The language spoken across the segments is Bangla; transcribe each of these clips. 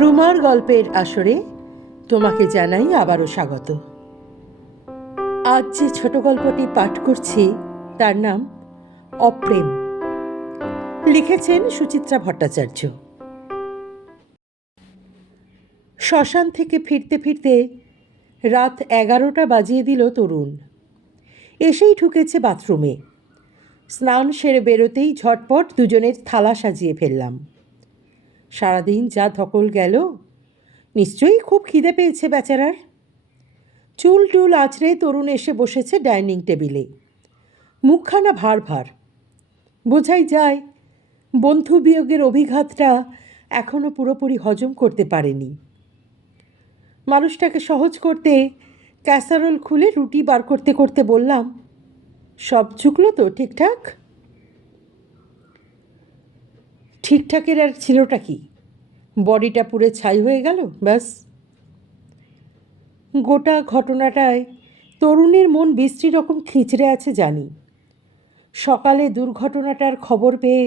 রুমার গল্পের আসরে তোমাকে জানাই আবারও স্বাগত। আজ যে ছোট গল্পটি পাঠ করছি তার নাম অপ্রেম। লিখেছেন সুচিত্রা ভট্টাচার্য। শ্মশান থেকে ফিরতে ফিরতে রাত 11টা বাজিয়ে দিল তরুণ। এসেই ঢুকেছে বাথরুমে। স্নান সেরে বেরোতেই ঝটপট দুজনের থালা সাজিয়ে ফেললাম। সারাদিন যা ধকল গেল, নিশ্চয়ই খুব খিদে পেয়েছে বেচারার। চুল টুল আঁচড়ে তরুণ এসে বসেছে ডাইনিং টেবিলে। মুখখানা ভার ভার। বোঝাই যায় বন্ধু বিয়োগের অভিঘাতটা এখনও পুরোপুরি হজম করতে পারেনি। মানুষটাকে সহজ করতে ক্যাসারোল খুলে রুটি বার করতে করতে বললাম, সব ঝুঁকলো তো ঠিকঠাক? ঠিকঠাকের আর ছিলটা কি? বডিটা পুরো ছাই হয়ে গেল, ব্যাস। গোটা ঘটনাটায় তরুণের মন বিশ্রী রকম খিঁচড়ে আছে জানি। সকালে দুর্ঘটনাটার খবর পেয়ে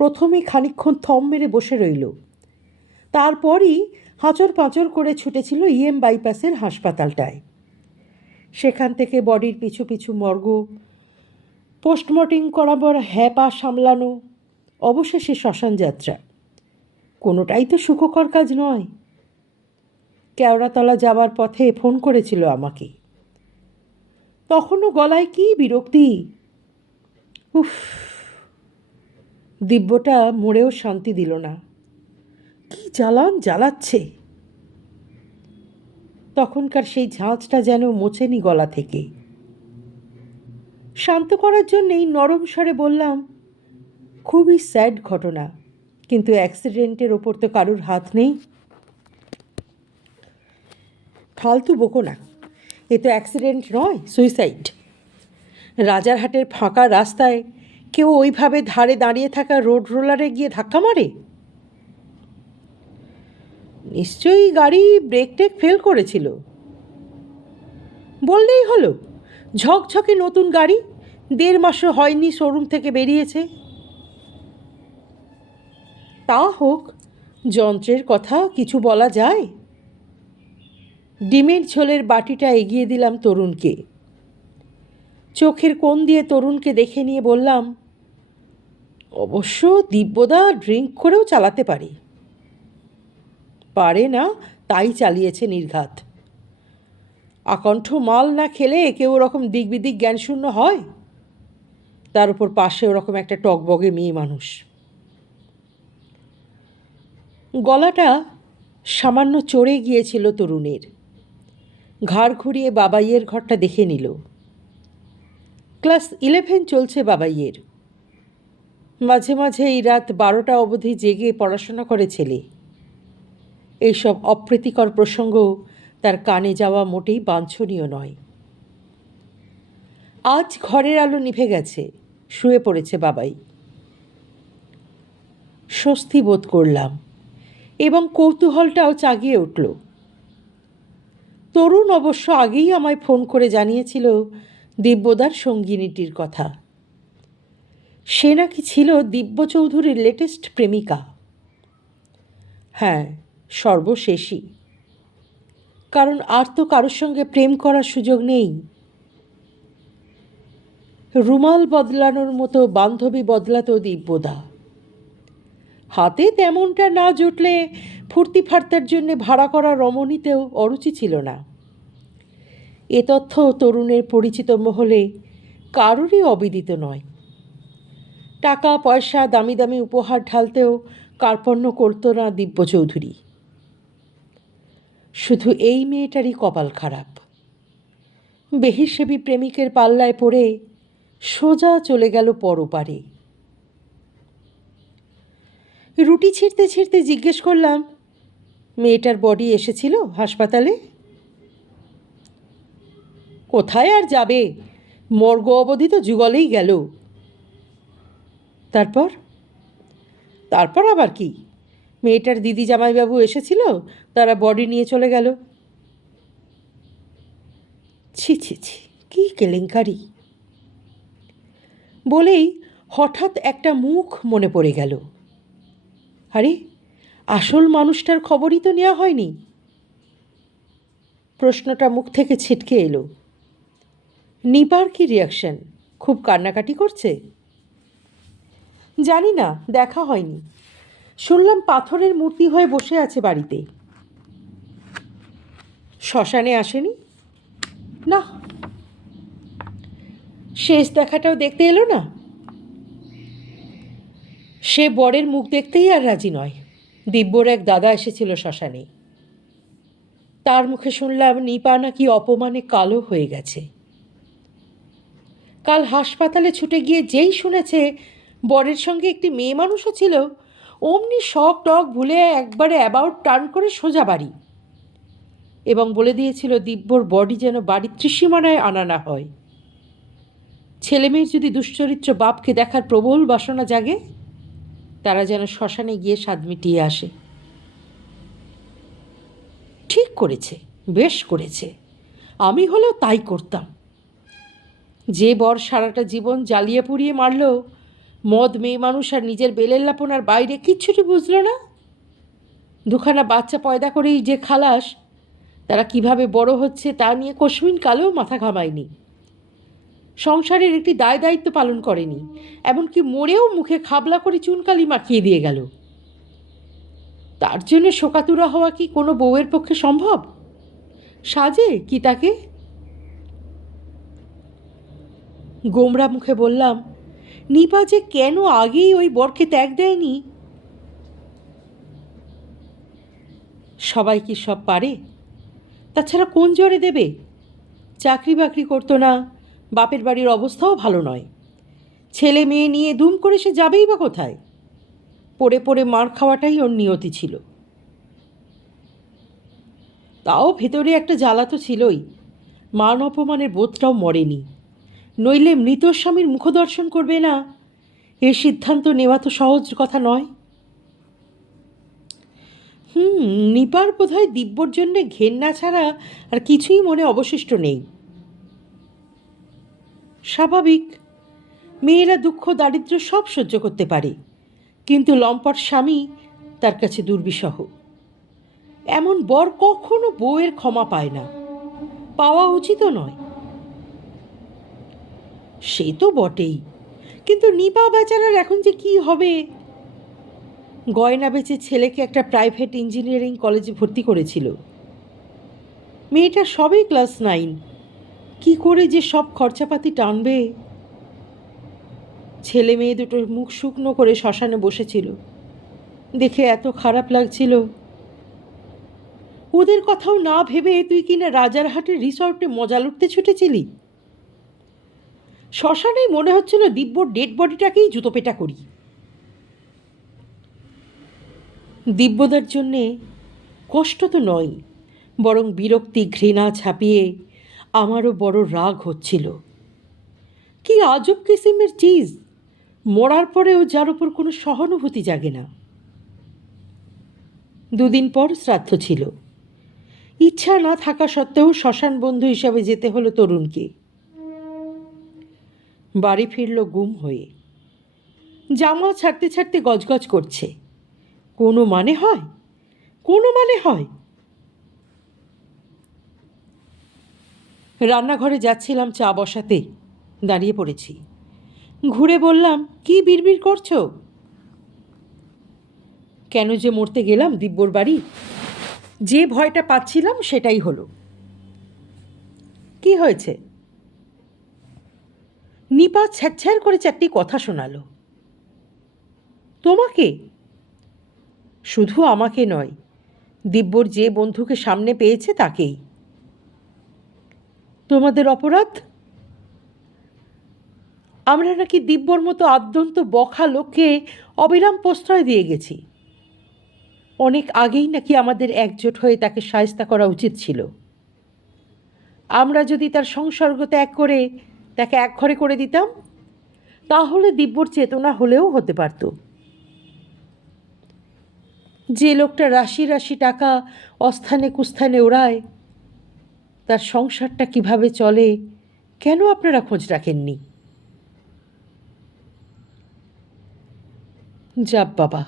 প্রথমে খানিকক্ষণ থম মেরে বসে রইল। তারপরই হাঁচর পাঁচর করে ছুটেছিল বাইপাসের হাসপাতালটায়। সেখান থেকে বডির পিছু পিছু মর্গ, পোস্টমর্টেম করাবার হ্যাপা সামলানো, অবশেষে শ্মশান যাত্রা। কোনোটাই তো সুখকর কাজ নয়। কেওড়াতলা যাবার পথে ফোন করেছিল আমাকে। তখনও গলায় কি বিরক্তি! উফ! দিব্যটা মরেও শান্তি দিল না। কি জ্বালান জ্বালাচ্ছে! তখনকার সেই ঝাঁঝটা যেন মোছেনি গলা থেকে। শান্ত করার জন্যেই নরম স্বরে বললাম, খুবই স্যাড ঘটনা, কিন্তু অ্যাক্সিডেন্টের ওপর তো কারুর হাত নেই। ফালতু বকো না, এ তো অ্যাক্সিডেন্ট নয়, সুইসাইড। রাজারহাটের ফাঁকা রাস্তায় কেউ ওইভাবে ধারে দাঁড়িয়ে থাকা রোড রোলারে গিয়ে ধাক্কা মারে? নিশ্চয়ই গাড়ি ব্রেক টেক ফেল করেছিল। বললেই হলো, ঝকঝকে নতুন গাড়ি, 1.5 মাসও হয়নি শোরুম থেকে বেরিয়েছে। তা হোক, যন্ত্রের কথা কিছু বলা যায়? ডিমের ঝোলের বাটিটা এগিয়ে দিলাম তরুণকে। চোখের কোণ দিয়ে তরুণকে দেখে নিয়ে বললাম, অবশ্য দিব্যদা ড্রিঙ্ক করেও চালাতে পারে। পারে না, তাই চালিয়েছে নির্ঘাত। আকণ্ঠ মাল না খেলে কেউ ওরকম দিকবিদিক জ্ঞানশূন্য হয়? তার উপর পাশে ওরকম একটা টকবগে মেয়ে মানুষ। গলাটা সামান্য চড়ে গিয়েছিল তরুণের। ঘাড় ঘুরিয়ে বাবাইয়ের ঘরটা দেখে নিল। ক্লাস 11 চলছে বাবাইয়ের। মাঝে মাঝে এই রাত 12টা অবধি জেগে পড়াশোনা করে ছেলে। এইসব অপ্রীতিকর প্রসঙ্গ তার কানে যাওয়া মোটেই বাঞ্ছনীয় নয়। আজ ঘরের আলো নিভে গেছে, শুয়ে পড়েছে বাবাই। স্বস্তি বোধ করলাম এবং কৌতূহলটাও চাগিয়ে উঠল। তরুণ অবশ্য আগেই আমায় ফোন করে জানিয়েছিল দিব্যদার সঙ্গিনীটির কথা। সে নাকি ছিল দিব্য চৌধুরীর লেটেস্ট প্রেমিকা। হ্যাঁ, সর্বশেষই। কারণ আর তো কারোর সঙ্গে প্রেম করার সুযোগ নেই। রুমাল বদলানোর মতো বান্ধবী বদলাতো দিব্যদা। হাতে তেমনটা না জুটলে ফুর্তি ফার্তার জন্যে ভাড়া করা রমণীতেও অরুচি ছিল না। এ তথ্য তরুণের পরিচিত মহলে কারোরই অবিদিত নয়। টাকা পয়সা, দামি দামি উপহার ঢালতেও কার্পণ্য করত না দিব্য চৌধুরী। শুধু এই মেয়েটারই কপাল খারাপ। বেহিসেবী প্রেমিকের পাল্লায় পড়ে সোজা চলে গেল পরপারে। রুটি ছিঁড়তে ছিঁড়তে জিজ্ঞেস করলাম, মেয়েটার বডি এসেছিল হাসপাতালে? কোথায় আর যাবে, মর্গ অবধি তো যুগলেই গেল। তারপর? তারপর আবার কি, মেয়েটার দিদি জামাইবাবু এসেছিল, তারা বডি নিয়ে চলে গেল। ছি ছি ছি, কী কেলেঙ্কারি! বলেই হঠাৎ একটা মুখ মনে পড়ে গেল। আরে, আসল মানুষটার খবরই তো নেওয়া হয়নি। প্রশ্নটা মুখ থেকে ছিটকে এলো। নিপার কি রিয়াকশন? খুব কান্নাকাটি করছে? জানি না, দেখা হয়নি। শুনলাম পাথরের মূর্তি হয়ে বসে আছে বাড়িতে। শ্মশানে আসেনি? না। শেষ দেখাটাও দেখতে এলো না? সে বরের মুখ দেখতেই আর রাজি নয়। দিব্যর এক দাদা এসেছিল শ্মশানে। তার মুখে শুনলাম নিপা নাকি অপমানে কালো হয়ে গেছে। কাল হাসপাতালে ছুটে গিয়ে যেই শুনেছে বরের সঙ্গে একটি মেয়ে মানুষও ছিল, অমনি শখ টক ভুলে একবারে অ্যাবাউট টার্ন করে সোজা বাড়ি। এবং বলে দিয়েছিল দিব্যর বডি যেন বাড়ির ত্রিসীমানায় আনা না হয়। ছেলেমেয়ের যদি দুশ্চরিত্র বাপকে দেখার প্রবল বাসনা জাগে, তারা যেন শ্মশানে গিয়ে স্বাদ মিটিয়ে আসে। ঠিক করেছে, বেশ করেছে। আমি হলেও তাই করতাম। যে বর সারাটা জীবন জ্বালিয়ে পুড়িয়ে মারল, মদ, মেয়ে মানুষ আর নিজের বেলের লাপনার বাইরে কিচ্ছুটি বুঝল না, দুখানা বাচ্চা পয়দা করেই যে খালাস, তারা কিভাবে বড় হচ্ছে তা নিয়ে কস্মিন কালেও মাথা ঘামায়নি। সংসারের একটি দায় দায়িত্ব পালন করেনি, এমনকি মরেও মুখে খাবলা করে চুনকালি মাখিয়ে দিয়ে গেল। তার জন্য শোকাতুরা হওয়া কি কোনো বউয়ের পক্ষে সম্ভব? সাজে কি তাকে? গোমরা মুখে বললাম, নিপা যে কেন আগেই ওই বরকে ত্যাগ দেয়নি? সবাই কি সব পারে? তাছাড়া কোন জোরে দেবে? চাকরি বাকরি করতো না, বাপের বাড়ির অবস্থাও ভালো নয়। ছেলে মেয়ে নিয়ে দুম করে সে যাবেই বা কোথায়? পড়ে পড়ে মার খাওয়াটাই ওর নিয়তি ছিল। তাও ভেতরে একটা জ্বালা তো ছিলই, মান অপমানের বোধটাও মরেনি। নইলে মৃত স্বামীর মুখদর্শন করবে না, এর সিদ্ধান্ত নেওয়া তো সহজ কথা নয়। নিপার বোধহয় দিব্যর জন্যে ঘেন্না ছাড়া আর কিছুই মনে অবশিষ্ট নেই। স্বাভাবিক, মেয়েরা দুঃখ দারিদ্র্য সব সহ্য করতে পারে, কিন্তু লম্পট স্বামী তার কাছে দুর্বিষহ। এমন বর কখনো বউয়ের ক্ষমা পায় না, পাওয়া উচিতও নয়। সে তো বটেই, কিন্তু নিপা বেচারার এখন যে কি হবে? গয়না বেচে ছেলেকে একটা প্রাইভেট ইঞ্জিনিয়ারিং কলেজে ভর্তি করেছিল। মেয়েটা সবেই ক্লাস 9, কি করে যে সব খরচাপাতি টানবে? ছেলে মেয়ে দুটোর মুখ শুকনো করে শ্মশানে বসেছিল, দেখে এত খারাপ লাগছিল। ওদের কথাও না ভেবে তুই কিনা রাজারহাটের রিসর্টে মজা লুটতে ছুটেছিলি। শ্মশানেই মনে হচ্ছিল দিব্যর ডেড বডিটাকেই জুতো পেটা করি। দিব্যদার জন্যে কষ্ট তো নয়, বরং বিরক্তি ঘৃণা ছাপিয়ে আমারও বড় রাগ হচ্ছিল। কি আজব কিসিমের চিজ, মরার পরেও যার উপর কোনো সহানুভূতি জাগে না। 2 দিন পর শ্রাদ্ধ ছিল। ইচ্ছা না থাকা সত্ত্বেও শ্মশান বন্ধু হিসাবে যেতে হলো তরুণকে। বাড়ি ফিরল গুম হয়ে, জামা ছাড়তে ছাড়তে গজগজ করছে। কোনো মানে হয়? কোনো মানে হয়? রান্নাঘরে যাচ্ছিলাম চা বসাতে, দাঁড়িয়ে পড়েছি। ঘুরে বললাম, কি বিড়বিড় করছো? কেন যে মরতে গেলাম দিব্যর বাড়ি, যে ভয়টা পাচ্ছিলাম সেটাই হলো। কি হয়েছে? নিপা ছ্যাঁচ্ছ্যাঁর করে 4টি কথা শোনালো। তোমাকে? শুধু আমাকে নয়, দিব্যর যে বন্ধুকে সামনে পেয়েছে তাকেই। তোমাদের অপরাধ? আমরা নাকি দিব্যর মতো আদ্যন্ত বখা লোককে অবিরাম প্রশ্রয় দিয়ে গেছি। অনেক আগেই নাকি আমাদের একজোট হয়ে তাকে শায়েস্তা করা উচিত ছিল। আমরা যদি তার সংসর্গ ত্যাগ করে তাকে একঘরে করে দিতাম, তাহলে দিব্যর চেতনা হলেও হতে পারত। যে লোকটা রাশি রাশি টাকা অস্থানে কুস্থানে ওড়ায়, তার সংসারটা কিভাবে চলে কেন আপনারা খোঁজ রাখেননি? যাপ বাবা,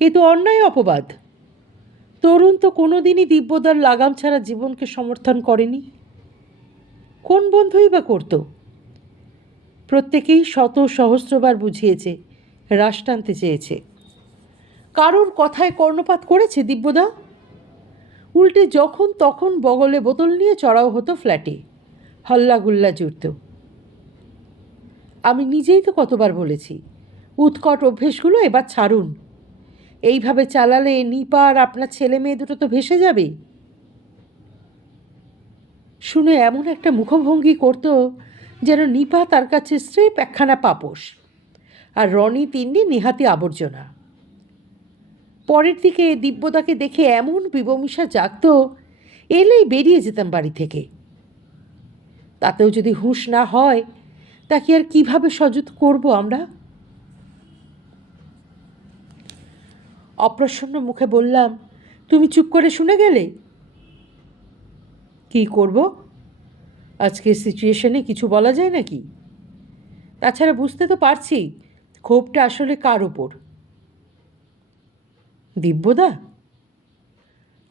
এ তো অন্যায় অপবাদ। তরুণ তো কোনোদিনই দিব্যদার লাগাম ছাড়া জীবনকে সমর্থন করেনি। কোন বন্ধুই বা করত? প্রত্যেকেই শত সহস্রবার বুঝিয়েছে, রাশ টানতে চেয়েছে। কারোর কথায় কর্ণপাত করেছে দিব্যদা? উল্টে যখন তখন বগলে বোতল নিয়ে চড়াও হতো ফ্ল্যাটে, হল্লাগুল্লা জুড়ত। আমি নিজেই তো কতবার বলেছি, উৎকট অভ্যেসগুলো এবার ছাড়ুন। এইভাবে চালালে নিপা আর আপনার ছেলে মেয়ে দুটো তো ভেসে যাবে। শুনে এমন একটা মুখভঙ্গি করত যেন নিপা তার কাছে স্রেফ একখানা পাপোশ, আর রনি তিন্নি নেহাতি আবর্জনা। পরের দিকে দিব্যদাকে দেখে এমন বিবমিশা জাগত, এলেই বেরিয়ে যেতাম বাড়ি থেকে। তাতেও যদি হুঁশ না হয়, তাকে আর কিভাবে সযুত করব আমরা? অপ্রসন্ন মুখে বললাম, তুমি চুপ করে শুনে গেলে। কি করব? আজকের সিচুয়েশনে কিছু বলা যায় নাকি? তাছাড়া বুঝতে তো পারছি ক্ষোভটা আসলে কার ওপর। দিব্যদা?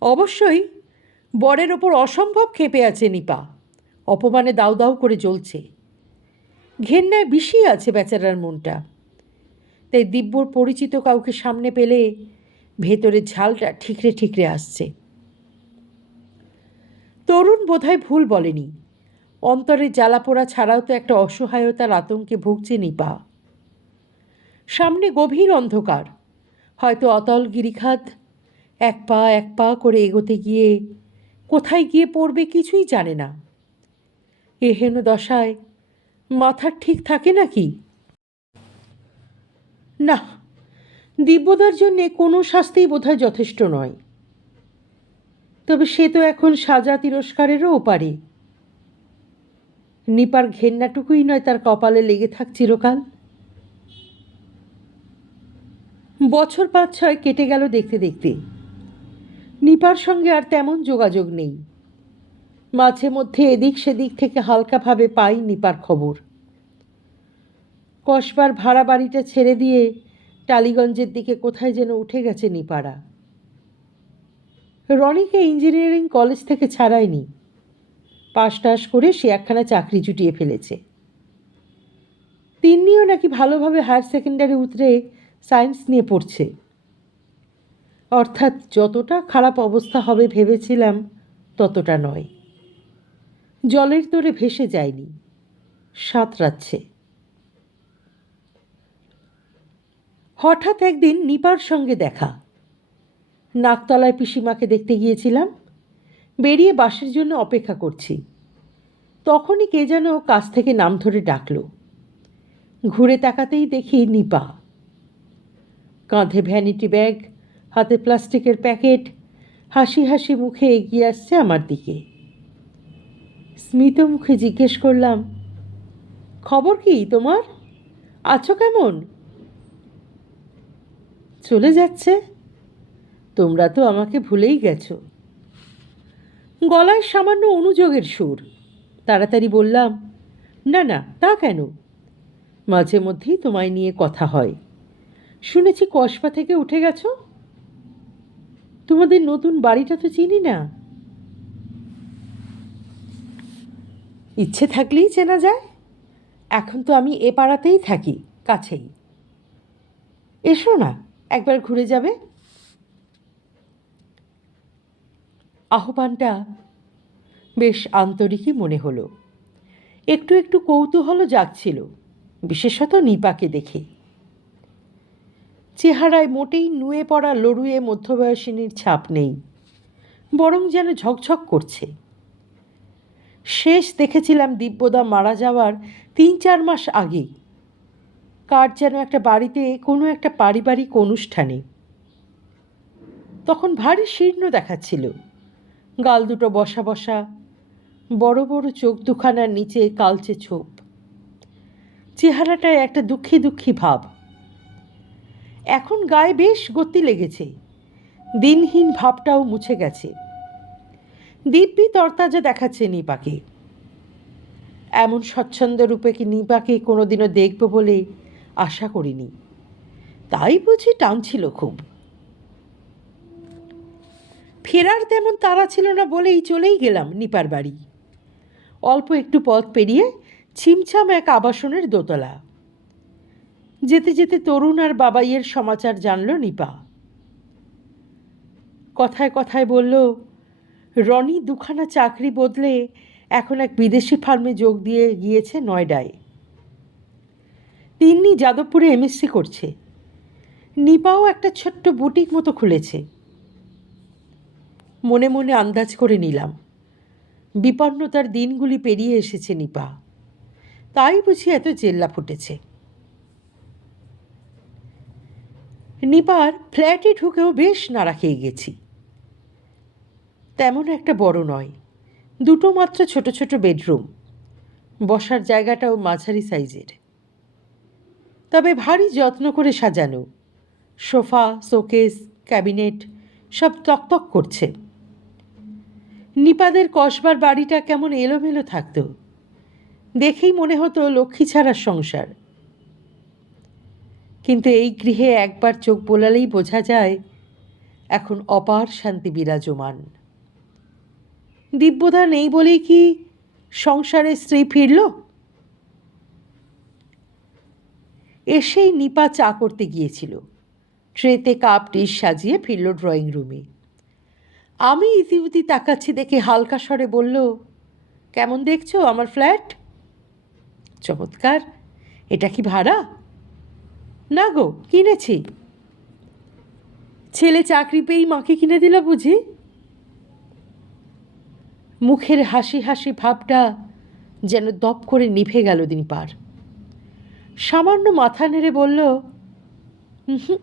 অবশ্যই বরের ওপর অসম্ভব ক্ষেপে আছে নিপা। অপমানে দাউ দাউ করে জ্বলছে। ঘেন্নায় বিষিয়ে আছে বেচারার মনটা। তাই দিব্যর পরিচিত কাউকে সামনে পেলে ভেতরের ঝালটা ঠিকরে ঠিকরে আসছে। তরুণ বোধহয় ভুল বলেনি। অন্তরে জ্বালাপোড়া ছাড়াও তো একটা অসহায়তার আতঙ্কে ভুগছে নিপা। সামনে গভীর অন্ধকার, হয়তো অতল গিরিখাত। এক পা করে এগোতে গিয়ে কোথায় গিয়ে পড়বে কিছুই জানে না। এহেন দশায় মাথার ঠিক থাকে নাকি? না, দিব্যদার জন্যে কোনো শাস্তিই বোধহয় যথেষ্ট নয়। তবে সে তো এখন সাজা তিরস্কারেরও ওপারে। নিপার ঘেন্নাটুকুই নয় তার কপালে লেগে থাক চিরকাল। বছর 5-6 কেটে গেল দেখতে দেখতে। নিপার সঙ্গে আর তেমন যোগাযোগ নেই। মাঝে মধ্যে এদিক সেদিক থেকে হালকাভাবে পাই নিপার খবর। কসবার ভাড়া বাড়িটা ছেড়ে দিয়ে টালিগঞ্জের দিকে কোথায় যেন উঠে গেছে নিপারা। রনিকে ইঞ্জিনিয়ারিং কলেজ থেকে ছাড়ায়নি। পাশ টাশ করে সে একখানা চাকরি জুটিয়ে ফেলেছে। তিন্নিও নাকি ভালোভাবে হায়ার সেকেন্ডারি উতরে সায়েন্স নিয়ে পড়ছে। অর্থাৎ যতটা খারাপ অবস্থা হবে ভেবেছিলাম ততটা নয়। জলের তোরে ভেসে যায়নি, সাঁতরাচ্ছে। হঠাৎ একদিন নিপার সঙ্গে দেখা। নাকতলায় পিসিমাকে দেখতে গিয়েছিলাম। বেরিয়ে বাসের জন্য অপেক্ষা করছি। তখনই কে যেন কাছ থেকে নাম ধরে ডাকল। ঘুরে তাকাতেই দেখি নিপা। কাঁধে ভ্যানিটি ব্যাগ, হাতে প্লাস্টিকের প্যাকেট, হাসি হাসি মুখে এগিয়ে আসছে আমার দিকে। স্মিত মুখে জিজ্ঞেস করলাম, খবর কি তোমার? আছো কেমন? চলে যাচ্ছে? তোমরা তো আমাকে ভুলেই গেছো। গলায় সামান্য অনুযোগের সুর। তাড়াতাড়ি বললাম, না না, তা কেন? মাঝে মধ্যেই তোমায় নিয়ে কথা হয়। শুনেছি কসবা থেকে উঠে গেছো। তোমাদের নতুন বাড়িটা তো চিনি না। ইচ্ছে থাকলেই চেনা যায়। এখন তো আমি এ পাড়াতেই থাকি, কাছেই। এসো না, একবার ঘুরে যাবে। আহ্বানটা বেশ আন্তরিকই মনে হলো। একটু একটু কৌতূহলও জাগছিল, বিশেষত নিপাকে দেখে। চেহারায় মোটেই নুয়ে পড়া লড়ুয়ে মধ্যবয়সিনীর ছাপ নেই, বরং যেন ঝকঝক করছে। শেষ দেখেছিলাম দিব্যদা মারা যাওয়ার 3-4 মাস আগে, কার যেন একটা বাড়িতে কোনো একটা পারিবারিক অনুষ্ঠানে। তখন ভারী শীর্ণ দেখাচ্ছিল, গাল দুটো বসা বসা, বড় বড় চোখ দুখানার নিচে কালচে ছোপ। চেহারাটায় একটা দুঃখী দুঃখী ভাব। এখন গায়ে বেশ গতি লেগেছে, দিনহীন ভাবটাও মুছে গেছে। দিব্যি তরতাজা দেখাচ্ছে নিপাকে। এমন স্বচ্ছন্দ রূপে কি নিপাকে কোনোদিনও দেখব বলে আশা করিনি। তাই বুঝি টানছিল খুব। ফেরার তেমন তাড়া ছিল না বলেই চলেই গেলাম নিপার বাড়ি। অল্প একটু পথ পেরিয়ে ছিমছাম এক আবাসনের দোতলা। যেতে যেতে তরুণ আর বাবাইয়ের সমাচার জানল নিপা। কথায় কথায় বলল, রনি দুখানা চাকরি বদলে এখন এক বিদেশি ফার্মে যোগ দিয়ে গিয়েছে নয়ডায়। তিন্নি যাদবপুরে এমএসসি করছে। নিপাও একটা ছোট্ট বুটিক মতো খুলেছে। মনে মনে আন্দাজ করে নিলাম বিপন্নতার দিনগুলি পেরিয়ে এসেছে নিপা, তাই বুঝি এত জেল্লা ফুটেছে। নিপার ফ্ল্যাটে ঢুকেও বেশ নাড়া খেয়ে গেছি। তেমন একটা বড় নয়, দুটো মাত্র ছোট ছোট বেডরুম, বসার জায়গাটাও মাঝারি সাইজের, তবে ভারী যত্ন করে সাজানো। সোফা, শোকেস, ক্যাবিনেট সব তকতক করছে। নিপাদের কসবার বাড়িটা কেমন এলোমেলো থাকত, দেখেই মনে হতো লক্ষ্মী ছাড়ার সংসার। কিন্তু এই গৃহে একবার চোখ বোলালেই বোঝা যায় এখন অপার শান্তি বিরাজমান। দিব্যদা নেই বলেই কি সংসারে স্ত্রী ফিরল? এসেই নিপা চা করতে গিয়েছিল। ট্রেতে কাপ ডিশ সাজিয়ে ফিরল ড্রয়িং রুমে। আমি ইতিউতি তাকাচ্ছি দেখে হালকা স্বরে বলল, কেমন দেখছো আমার ফ্ল্যাট? চমৎকার। এটা কি ভাড়া? না গো, কিনেছি। ছেলে চাকরি পেয়েই মাকে কিনে দিল বুঝি? মুখের হাসি হাসি ভাবটা যেন দপ করে নিভে গেল নিপার। সামান্য মাথা নেড়ে বলল, হুম,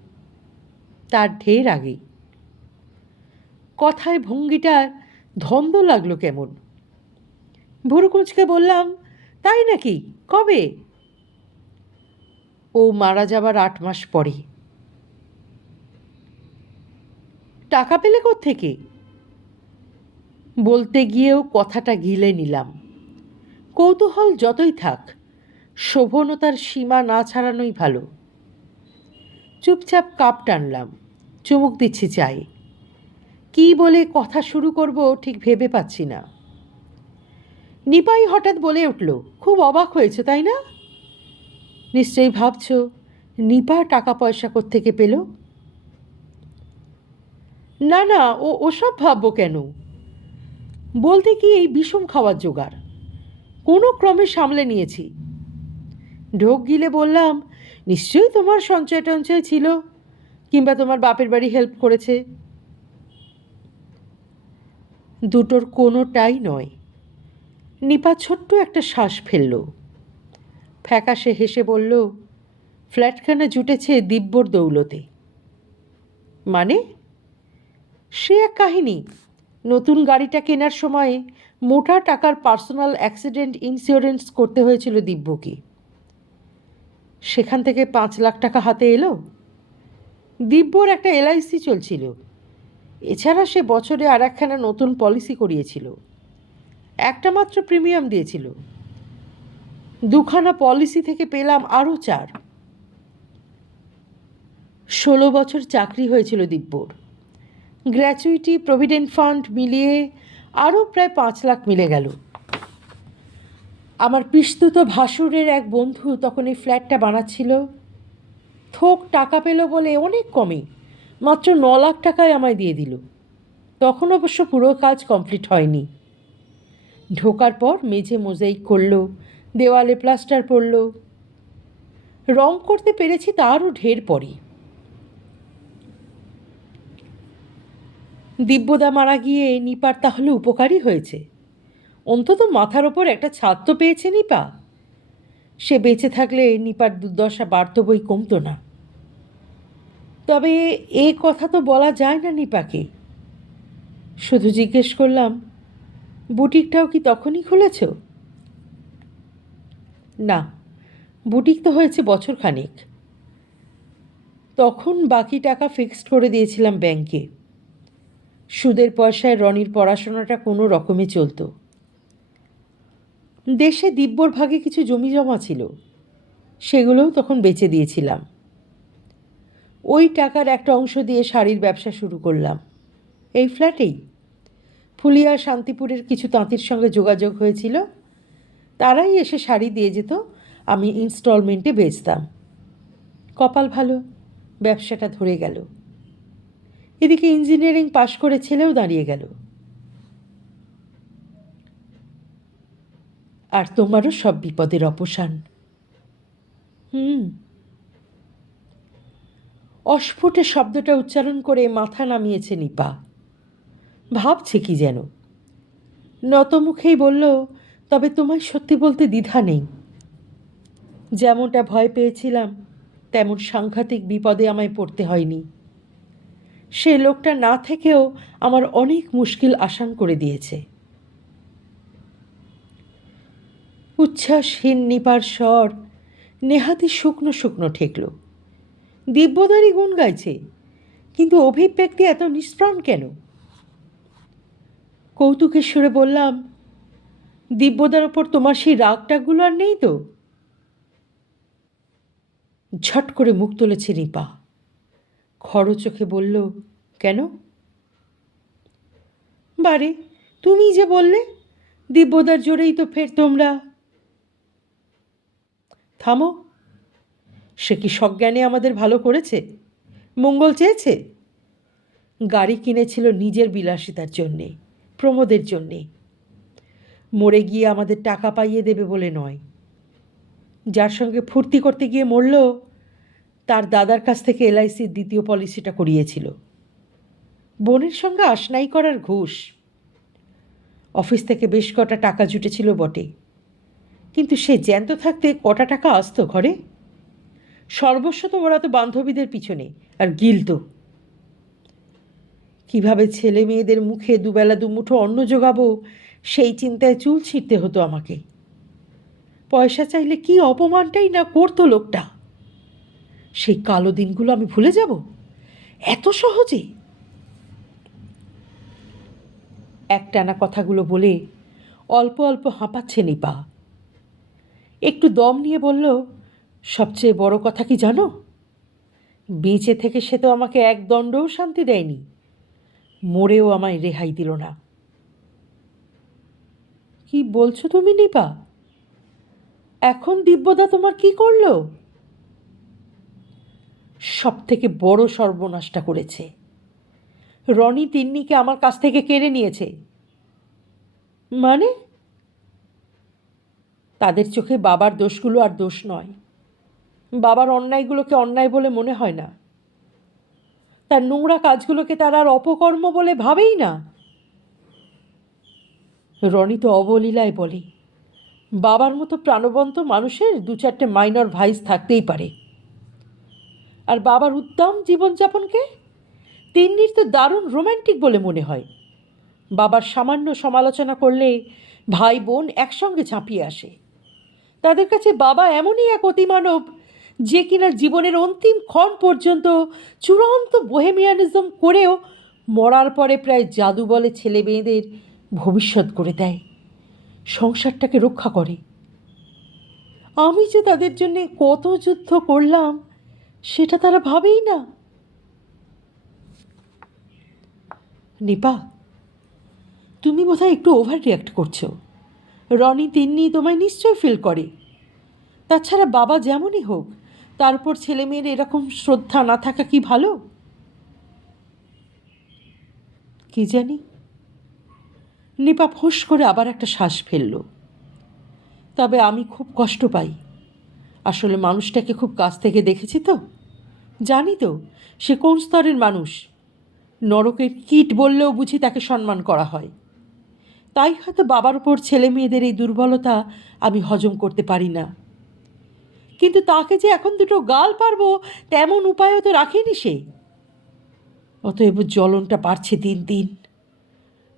তার ঢের আগেই। কথায় ভঙ্গিটার ধন্দ লাগলো কেমন। ভুরু কুঁচকে বললাম, তাই নাকি? কবে? ও মারা যাবার 8 মাস পরে। টাকা পেলে কোত্থেকে? বলতে গিয়েও কথাটা গিলে নিলাম। কৌতূহল যতই থাক, শোভনতার সীমা না ছাড়ানোই ভালো। চুপচাপ কাপ টানলাম, চুমুক দিচ্ছি চায়ে। কী বলে কথা শুরু করব ঠিক ভেবে পাচ্ছি না। নিপাই হঠাৎ বলে উঠল, খুব অবাক হয়েছে তাই না? নিশ্চয়ই ভাবছ নিপা টাকা পয়সা কোত্থেকে পেল। না না, ওসব ভাববো কেন? বলতে কি এই বিষম খাওয়ার জোগাড় কোনো ক্রমে সামলে নিয়েছি। ঢোক গিলে বললাম, নিশ্চয়ই তোমার সঞ্চয় টঞ্চয় ছিল, কিংবা তোমার বাপের বাড়ি হেল্প করেছে। দুটোর কোনোটাই নয়। নিপা ছোট্ট একটা শ্বাস ফেলল, ফ্যাকাশে হেসে বলল, ফ্ল্যাটখানা জুটেছে দিব্যর দৌলতে। মানে? সে এক কাহিনী। নতুন গাড়িটা কেনার সময় মোটা টাকার পার্সোনাল অ্যাক্সিডেন্ট ইন্স্যুরেন্স করতে হয়েছিল দিব্যকে। সেখান থেকে 5 লাখ টাকা হাতে এলো। দিব্যর একটা এলআইসি চলছিল, এছাড়া সে বছরে আর একখানা নতুন পলিসি করিয়েছিল। একটা মাত্র প্রিমিয়াম দিয়েছিল। 2খানা পলিসি থেকে পেলাম আরও 4। 16 বছর চাকরি হয়েছিল দিব্যর। গ্র্যাচুইটি, প্রভিডেন্ট ফান্ড মিলিয়ে আরও প্রায় 5 লাখ মিলে গেল। আমার পিস্তুত ভাসুরের এক বন্ধু তখন এই ফ্ল্যাটটা বানাচ্ছিল। থোক টাকা পেল বলে অনেক কমে মাত্র 9 লাখ টাকায় আমায় দিয়ে দিল। তখন অবশ্য পুরো কাজ কমপ্লিট হয়নি। ঢোকার পর মেঝে মোজাইক করলো, দেওয়ালে প্লাস্টার পড়ল। রং করতে পেরেছি তারও ঢের পরে। দিব্যদা মারা গিয়ে নিপার তাহলে উপকারই হয়েছে। অন্তত মাথার ওপর একটা ছাদ তো পেয়েছে নিপা। সে বেঁচে থাকলে নিপার দুর্দশা বাড়ত বই কমতো না। তবে এ কথা তো বলা যায় না নিপাকে। শুধু জিজ্ঞেস করলাম, বুটিকটাও কি তখনই খুলেছ? না, বুটিক তো হয়েছে বছরখানেক। তখন বাকি টাকা ফিক্সড করে দিয়েছিলাম ব্যাংকে। সুদের পয়সায় রনির পড়াশোনাটা কোনো রকমে চলত। দেশে দিব্যর ভাগে কিছু জমি জমা ছিল, সেগুলোও তখন বেচে দিয়েছিলাম। ওই টাকার একটা অংশ দিয়ে শাড়ির ব্যবসা শুরু করলাম। এই ফ্ল্যাটেই। ফুলিয়া শান্তিপুরের কিছু তাঁতির সঙ্গে যোগাযোগ হয়েছিল, তারাই এসে শাড়ি দিয়ে যেত, আমি ইনস্টলমেন্টে বেচতাম। কপাল ভালো, ব্যবসাটা ধরে গেল। এদিকে ইঞ্জিনিয়ারিং পাশ করে ছেলেও দাঁড়িয়ে গেল। আর তোমারও সব বিপদের অবসান। অস্ফুটে শব্দটা উচ্চারণ করে মাথা নামিয়েছে নিপা। ভাবছে কি যেন। নতমুখেই বলল, তবে তোমায় সত্যি বলতে দ্বিধা নেই। যেমনটা ভয় পেয়েছিলাম তেমন সাংঘাতিক বিপদে আমায় পড়তে হয়নি। সে লোকটা না থেকেও আমার অনেক মুশকিল আসান করে দিয়েছে। উচ্ছ্বাসহীন নিপার স্বর নেহাতি শুকনো শুকনো ঠেকল। দিব্যদারই গুণ গাইছে, কিন্তু অভিব্যক্তি এত নিষ্প্রাণ কেন? কৌতুকের সুরে বললাম, দিব্যদার ওপর তোমার সেই রাগটাগুলো আর নেই তো? ঝট করে মুখ তুলেছে নিপা। খড়ো চোখে বলল, কেন? বারে, তুমি যে বললে দিব্যদার জোরেই তো ফের তোমরা। থামো। সে কি সজ্ঞানে আমাদের ভালো করেছে, মঙ্গল চেয়েছে? গাড়ি কিনেছিল নিজের বিলাসিতার জন্যে, প্রমোদের জন্যে। মরে গিয়ে আমাদের টাকা পাইয়ে দেবে বলে নয়। যার সঙ্গে ফুর্তি করতে গিয়ে মরল, তার দাদার কাছ থেকে এলআইসির দ্বিতীয় পলিসিটা করিয়েছিল। বোনের সঙ্গে আশনাই করার ঘুষ। অফিস থেকে বেশ কটা টাকা জুটেছিল বটে, কিন্তু সে জ্যান্ত থাকতে কটা টাকা আসতো ঘরে? সর্বস্ব তো ওরা তো বান্ধবীদের পিছনে, আর গিলতো। কিভাবে ছেলে মেয়েদের মুখে দুবেলা দুমুঠো অন্ন জোগাবো সেই চিন্তায় চুল ছিঁড়তে হতো আমাকে। পয়সা চাইলে কি অপমানটাই না করতো লোকটা। সেই কালো দিনগুলো আমি ভুলে যাব এত সহজে? একটানা কথাগুলো বলে অল্প অল্প হাঁপাচ্ছে নিপা। একটু দম নিয়ে বলল, সবচেয়ে বড় কথা কি জানো? বেঁচে থেকে সে তো আমাকে এক দণ্ডও শান্তি দেয়নি, মরেও আমায় রেহাই দিল না। কি বলছো তুমি নিপা? এখন দিব্যদা তোমার কি করলো? সব থেকে বড় সর্বনাশটা করেছে। রনি তিন্নিকে আমার কাছ থেকে কেড়ে নিয়েছে। মানে? তাদের চোখে বাবার দোষগুলো আর দোষ নয়। বাবার অন্যায়গুলোকে অন্যায় বলে মনে হয় না। তার নোংরা কাজগুলোকে তারা আর অপকর্ম বলে ভাবেই না। রনি তো অবলীলায় বলে, বাবার মতো প্রাণবন্ত মানুষের দু চারটে মাইনর ভাইস থাকতেই পারে। আর বাবার উত্তম জীবনযাপনকে তিন্নির তো দারুণ রোম্যান্টিক বলে মনে হয়। বাবার সামান্য সমালোচনা করলে ভাই বোন একসঙ্গে ঝাঁপিয়ে আসে। তাদের কাছে বাবা এমনই এক অতিমানব যে কিনা জীবনের অন্তিম ক্ষণ পর্যন্ত চূড়ান্ত বোহেমিয়ানিজম করেও মরার পরে প্রায় জাদু বলে ছেলে মেয়েদের ভবিষ্যৎ করে দেয়, সংসারটাকে রক্ষা করে। আমি যে তাদের জন্যে কত যুদ্ধ করলাম সেটা তারা ভাবেই না। নিপা, তুমি বোধহয় একটু ওভার রিয়াক্ট করছো। রনি তিন্নি তোমায় নিশ্চয় ফিল করে। তাছাড়া বাবা যেমনই হোক, তার উপর ছেলে মেয়ের এরকম শ্রদ্ধা না থাকা কি ভালো? কি জানি। নিপা ফোঁস করে আবার একটা শ্বাস ফেলল। তবে আমি খুব কষ্ট পাই। আসলে মানুষটাকে খুব কাছ থেকে দেখেছি তো, জানি তো সে কোন স্তরের মানুষ। নরকের কীট বললেও বুঝি তাকে সম্মান করা হয়। তাই হয়তো বাবার উপর ছেলে মেয়েদের এই দুর্বলতা আমি হজম করতে পারি না। কিন্তু তাকে যে এখন দুটো গাল পারবো তেমন উপায়ও তো রাখেনি সে। অতএব জ্বলনটা বাড়ছে দিন দিন।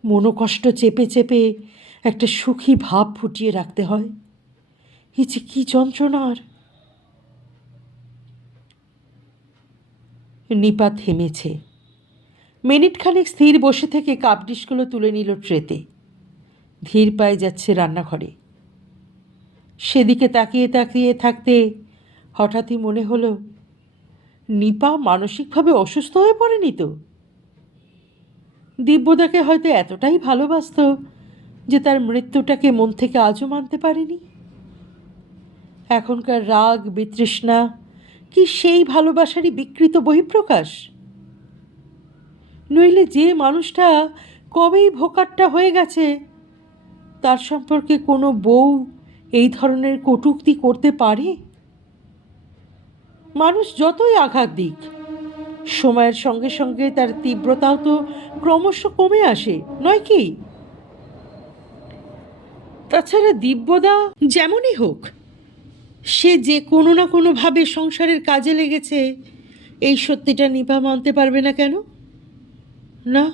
মনোকষ্ট চেপে চেপে একটা সুখী ভাব ফুটিয়ে রাখতে হয়। এ যে কী যন্ত্রণার। নিপা থেমেছে। মিনিটখানেক স্থির বসে থেকে কাপ ডিশগুলো তুলে নিল ট্রেতে। ধীর পায়ে যাচ্ছে রান্নাঘরে। সেদিকে তাকিয়ে তাকিয়ে থাকতে হঠাৎই মনে হলো, নিপা মানসিকভাবে অসুস্থ হয়ে পড়েনি তো? দিব্যদাকে হয়তো এতটাই ভালোবাসতো যে তার মৃত্যুটাকে মন থেকে আজও মানতে পারেনি। এখনকার রাগ বিতৃষ্ণা কি সেই ভালোবাসারই বিকৃত বহিঃপ্রকাশ? নইলে যে মানুষটা কবেই ভোকাট্টা হয়ে গেছে তার সম্পর্কে কোনো বউ এই ধরনের কটূক্তি করতে পারে? মানুষ যতই আঘাত দিক, সময়ের সঙ্গে সঙ্গে তার তীব্রতাও তো ক্রমশ কমে আসে, নয় কি? তাছাড়া দিব্যদা যেমনই হোক, সে যে কোনো না কোনোভাবে সংসারের কাজে লেগেছে, এই সত্যিটা নিপা মানতে পারবে না কেন? না,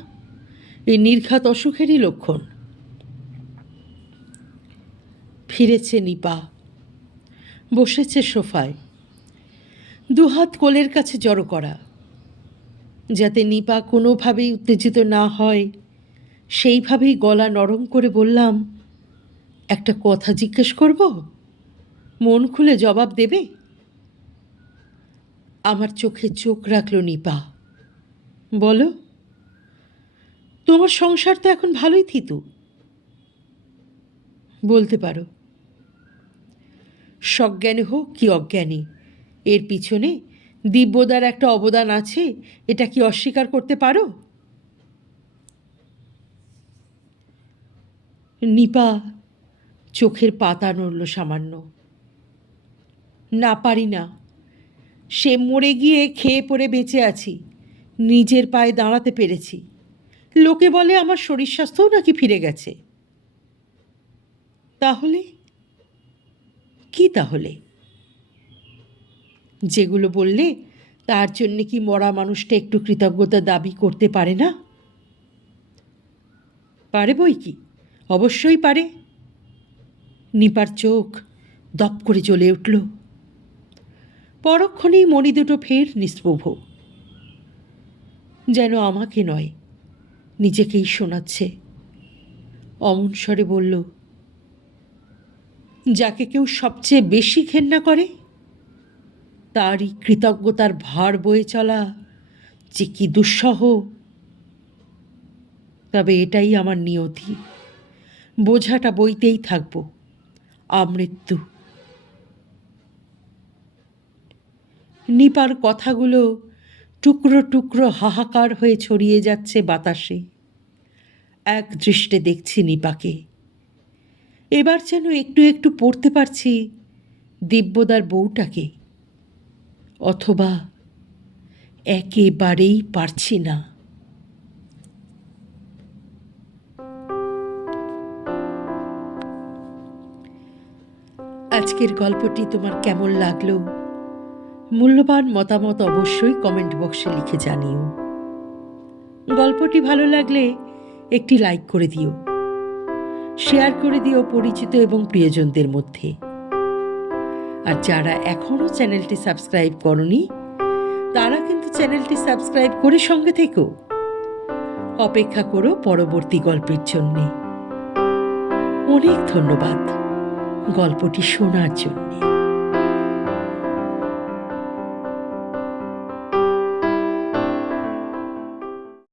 এই নির্ঘাত অসুখেরই লক্ষণ। ফিরেছে নিপা, বসেছে সোফায়, দুহাত কোলের কাছে জড়ো করা। যাতে নিপা কোনোভাবেই উত্তেজিত না হয় সেইভাবেই গলা নরম করে বললাম, একটা কথা জিজ্ঞেস করব, মন খুলে জবাব দেবে? আমার চোখে চোখ রাখল নিপা। বলো। তোমার সংসার তো এখন ভালোই থিতু। বলতে পারো। সজ্ঞানে হোক কি অজ্ঞানী, এর পিছনে দিব্যদার একটা অবদান আছে, এটা কি অস্বীকার করতে পারো? নিপা চোখের পাতা নড়ল সামান্য। না, পারি না। সে মরে গিয়ে খেয়ে পড়ে বেঁচে আছি, নিজের পায়ে দাঁড়াতে পেরেছি। লোকে বলে আমার শরীর স্বাস্থ্যও নাকি ফিরে গেছে। তাহলে কি? তাহলে যেগুলো বললে তার জন্যে কি মরা মানুষটা একটু কৃতজ্ঞতা দাবি করতে পারে না? পারে বই কি, অবশ্যই পারে। নিপার চোখ দপ করে জ্বলে উঠল। পরক্ষণেই মণি দুটো ফের নিস্পৃহ, যেন আমাকে নয় নিজেকেই শোনাচ্ছে। অমন স্বরে বলল, যাকে কেউ সবচেয়ে বেশি ঘেন্না করে তারই কৃতজ্ঞতার ভার বয়ে চলা যে কি দুঃসহ। তবে এটাই আমার নিয়তি, বোঝাটা বইতেই থাকব, আমৃত্যু। নিপার কথাগুলো টুকরো টুকরো হাহাকার হয়ে ছড়িয়ে যাচ্ছে বাতাসে। এক দৃষ্টে দেখছি নিপাকে। এবার যেন একটু একটু পড়তে পারছি দিব্যদার বউটাকে, অথবা একেবারেই পারছি না। আজকের গল্পটি তোমার কেমন লাগলো? মূল্যবান মতামত অবশ্যই কমেন্ট বক্সে লিখে জানিও। গল্পটি ভালো লাগলে একটি লাইক করে দিও, শেয়ার করে দিও পরিচিত এবং প্রিয়জনদের মধ্যে। আর যারা এখনও চ্যানেলটি সাবস্ক্রাইব করনি তারা কিন্তু চ্যানেলটি সাবস্ক্রাইব করে সঙ্গে থেকো। অপেক্ষা করো পরবর্তী গল্পের জন্যে। অনেক ধন্যবাদ গল্পটি শোনার জন্যে।